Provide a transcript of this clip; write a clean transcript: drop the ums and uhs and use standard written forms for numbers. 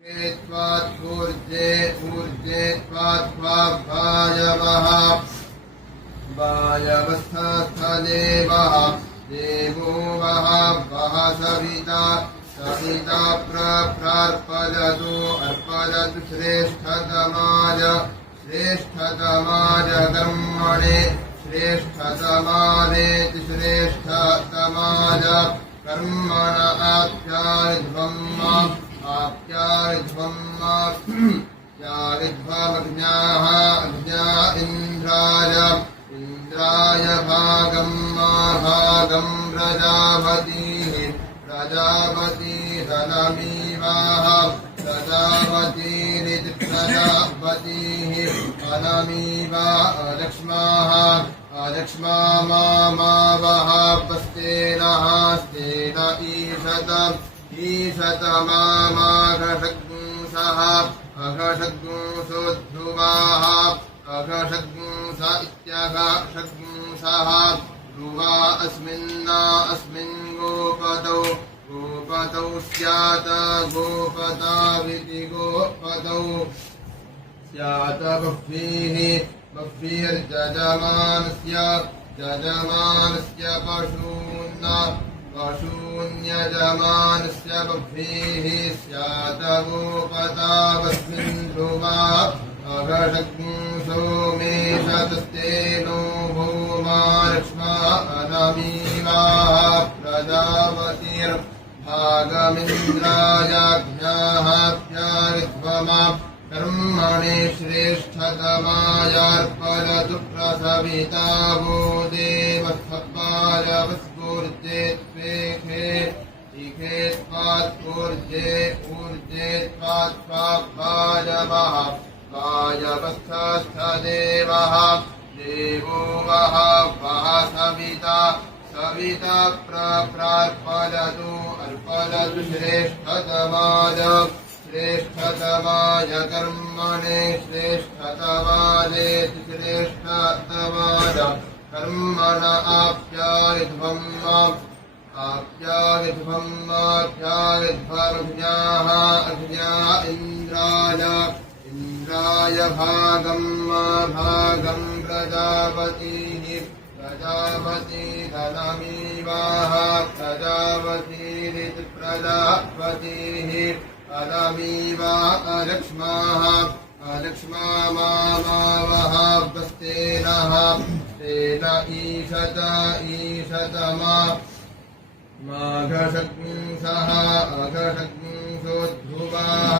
ऊर्जे ऊर्जे वायवः वायवस्थस्थदेवः देवो वः वः सविता सविता प्रार्पयतु अर्पयतु श्रेष्ठतमाय श्रेष्ठतमाय कर्मणे श्रेष्ठतमानेति श्रेष्ठतमाय कर्मण आप्यायध्वम् याविध्वमग्न्याः अग्न्या इन्द्राय इन्द्राय भागं भागं प्रजापतिः प्रजापतिरनमीवाः प्रजापतिरिति प्रजापतिः अनमीवा अलक्ष्माः अलक्ष्मा मावः पस्तेनः स्तेन ईशत ईशतमाघषग्ंसः अघषग्ंसोद्धुवाः अघषग्ंस इत्यघषग्ंसः ध्रुवा अस्मिन्ना अस्मिन् गोपतौ गोपतौ स्यात् गोपताविति गोपतौ स्यात् बह्वीः बह्वीर्जजमानस्य जजमानस्य पशून् पशून्यजमानस्य बह्वीः स्यात् गोपतावस्मिन् ध्रुवा अघषग्ंसो मेषतस्तेनो भूमा लक्ष्मा अनमीवाः प्रजापतिर्भागमिन्द्रायाज्ञाः प्याविध्वमा कर्मणे श्रेष्ठतमायार्पयतु प्रसविता वो देवस्वपायवस्फूर्जे त्वेखे इखे त्वात्पूर्जे ऊर्जे त्वात्वायवः वायवस्थस्थदेवः देवो वः वः सविता सविता प्रार्पयतु अर्पयतु श्रेष्ठतमाय श्रेष्ठतमाय कर्मणे श्रेष्ठतमानेति श्रेष्ठतमाय कर्मण आप्यायध्वमग्न्याः अग्न्या इन्द्राय इन्द्राय भागं भागं प्रजापतिः प्रजापतिरनमीवाः प्रजापतिरिति प्रजापतिः अनमीवा अलक्ष्माः अलक्ष्मा मावः पस्तेनः स्तेन ईशत ईशतमा माघषग्ंसः अघषग्ंसोद्धुवाः